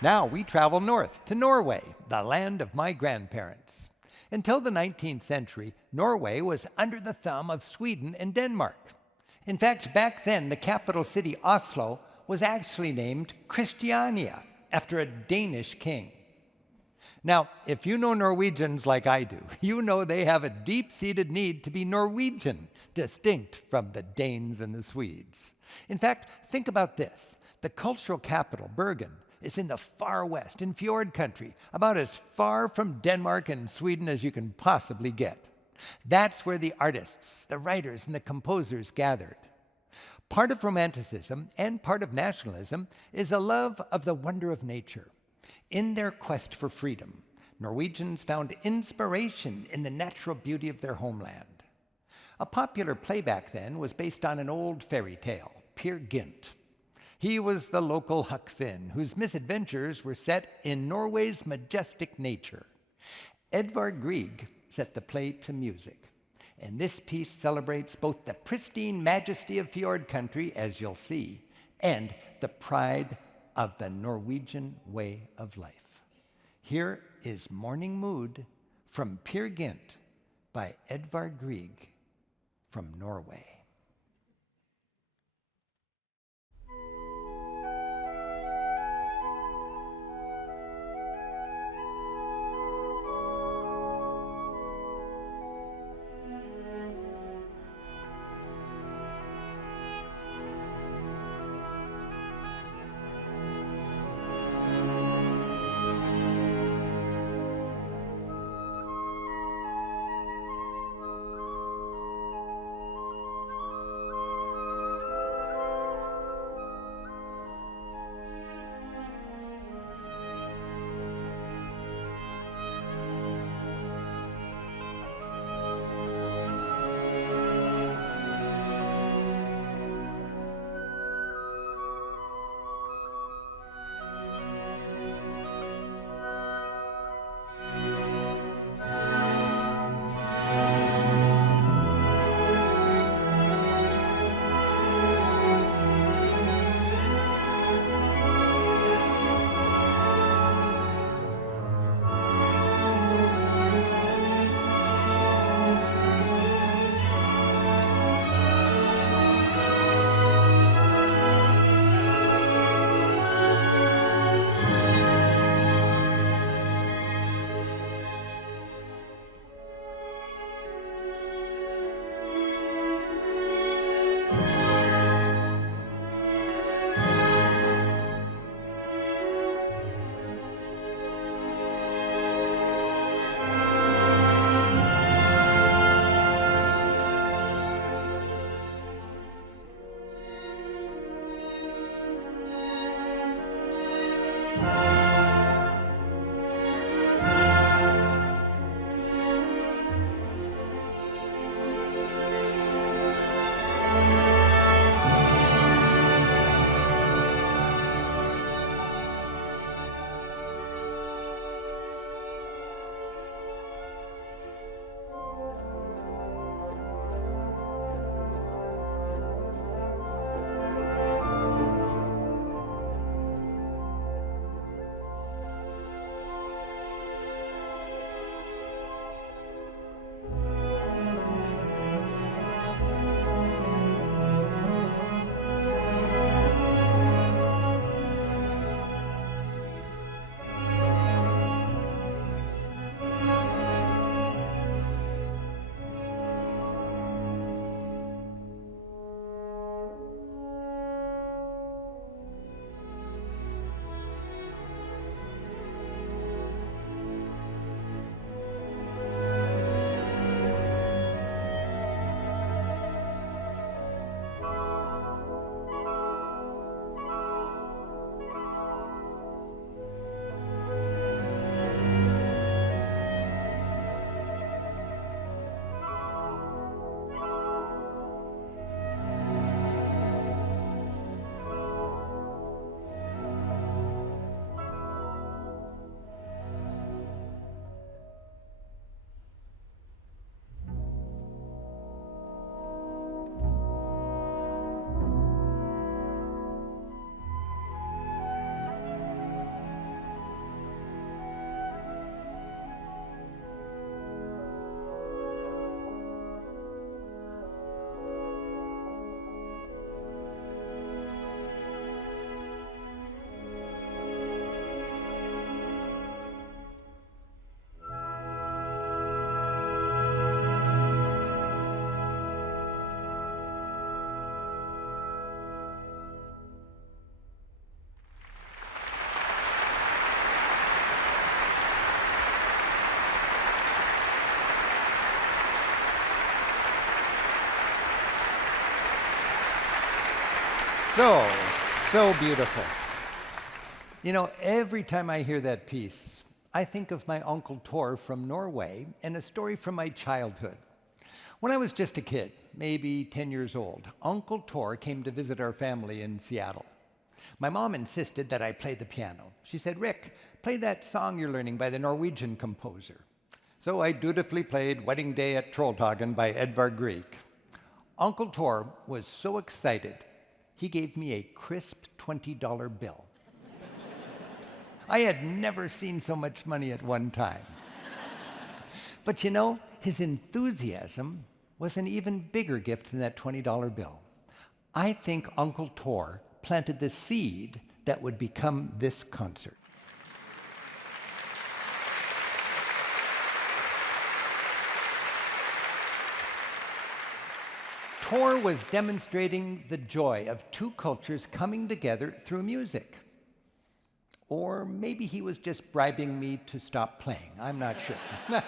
Now we travel north to Norway, the land of my grandparents. Until the 19th century, Norway was under the thumb of Sweden and Denmark. In fact, back then, the capital city, Oslo, was actually named Christiania, after a Danish king. Now, if you know Norwegians like I do, you know they have a deep-seated need to be Norwegian, distinct from the Danes and the Swedes. In fact, think about this. The cultural capital, Bergen, is in the far west, in fjord country, about as far from Denmark and Sweden as you can possibly get. That's where the artists, the writers, and the composers gathered. Part of Romanticism and part of nationalism is a love of the wonder of nature. In their quest for freedom, Norwegians found inspiration in the natural beauty of their homeland. A popular play back then was based on an old fairy tale, Peer Gynt. He was the local Huck Finn, whose misadventures were set in Norway's majestic nature. Edvard Grieg set the play to music. And this piece celebrates both the pristine majesty of fjord country, as you'll see, and the pride of the Norwegian way of life. Here is Morning Mood from Peer Gynt by Edvard Grieg from Norway. So, so beautiful. You know, every time I hear that piece, I think of my Uncle Tor from Norway and a story from my childhood. When I was just a kid, maybe 10 years old, Uncle Tor came to visit our family in Seattle. My mom insisted that I play the piano. She said, "Rick, play that song you're learning by the Norwegian composer." So I dutifully played Wedding Day at Trolltågen by Edvard Grieg. Uncle Tor was so excited, he gave me a crisp $20 bill. I had never seen so much money at one time. But you know, his enthusiasm was an even bigger gift than that $20 bill. I think Uncle Tor planted the seed that would become this concert. Tor was demonstrating the joy of two cultures coming together through music. Or maybe he was just bribing me to stop playing. I'm not sure.